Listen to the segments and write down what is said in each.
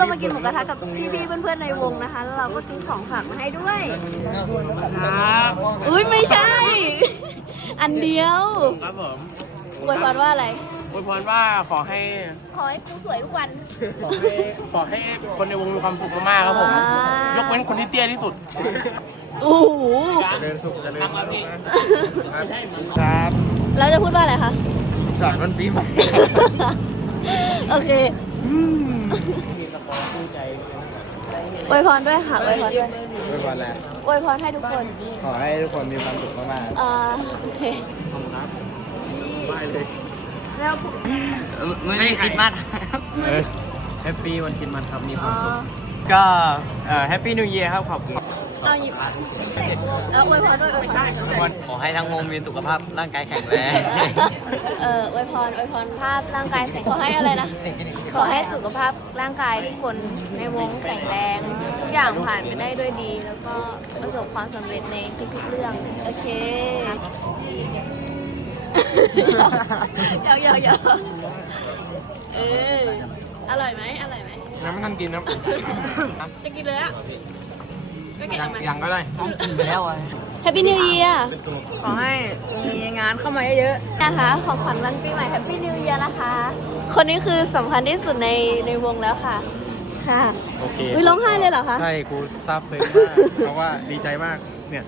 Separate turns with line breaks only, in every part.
เรามากินหมูกระทะกับพี่ๆเพื่อนๆในวงนะคะ แล้วเราก็ซื้อของฝากมาให้ด้วย
ครับ
อุ้ยไม่ใช่ อันเดียว
ครับผม
อวยพรว่าอะไร
อวยพรว่าขอให้
ขอให้กูสวยทุกวัน
ขอให้ขอให้คนในวงมีความสุขมากๆครับผม
อ่าย
กเว้นคนที่เตี้ยที่สุด
โอ้โห
เดินสุขจะเดินครับ
แล้วจะพูดว่าอะไรคะ
สอนวันปีใหม่
โอเค อ วยพรด้วยค่ะอวยพรด้วย
ไม่วันแล้ว
อวยพรให้ทุกคน
ขอให้ทุกคนมีความสุขมาก
อ่าโอเค
ไม่เลย
แล้ว
ไม่คิดมาก
แฮปปี้วันครินมันครับมีค
อ๋
วา
อ
มสุข ก็แฮปปี้นิวเยียร์ครับขอบคุณ
เอาหยิบแล้วอวยพรด้วยอวยพร
ขอให้ทั้งวงมีสุขภาพร่างกายแข็งแรง
เอออวยพรอวยพรภาพร่างกายแข็งขอให้อะไรนะ ขอให้สุขภาพร่างกายทุกคนในวงแข็งแรงทุกอย่างผ่านไปได้ด้วยดี แล้วก็ประสบความสำเร็จในทุกๆเรื่องโอเคเยอะเยอะเอออร่อยไหมอร่อยไหม
ยังไม่ทันกินครับ
จะกินเลยอะก็กิน
ยั
เอา
ง
มา
ยังก็ได้
กินไปแล้วอะ
แฮปปี้นิว e ียร์
ขอให้มีงานเข้ามาเยอะ
นะคะของขวัญวันปีใหม่แฮปปี้นิว e ียร์นะคะ คนนี้คือสำคัญที่สุดในในวงแล้วค่ะ ค่ะ
โอเค
อุ้ยร้องไห้เลยเหรอคะ
ใช่กูซาบซึ้งมากเพราะว่าดีใจมากเนี่ย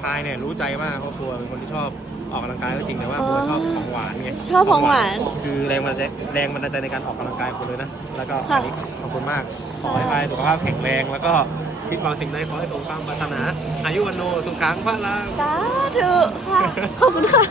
พายเนี่ยรู้ใจมากเพราะครัวเป็นคนที่ชอบออกกำลังกายก็จริงแต่ว่าครัวชอบของหวานไง
ชอบของหวาน
คือแรงบันดาลใจแรงบันดาลใจในการออกกำลังกายของคุณเลยนะแล้วก็
ค่ะ
อันนี้ขอบคุณมากขอให้พายสุขภาพแข็งแรงแล้วก็ คิดหวังสิ่งใดขอให้สมความปรารถนา อายุวันโนสุขังพระลัง
สาธุค่ะ ขอบคุณค่ะ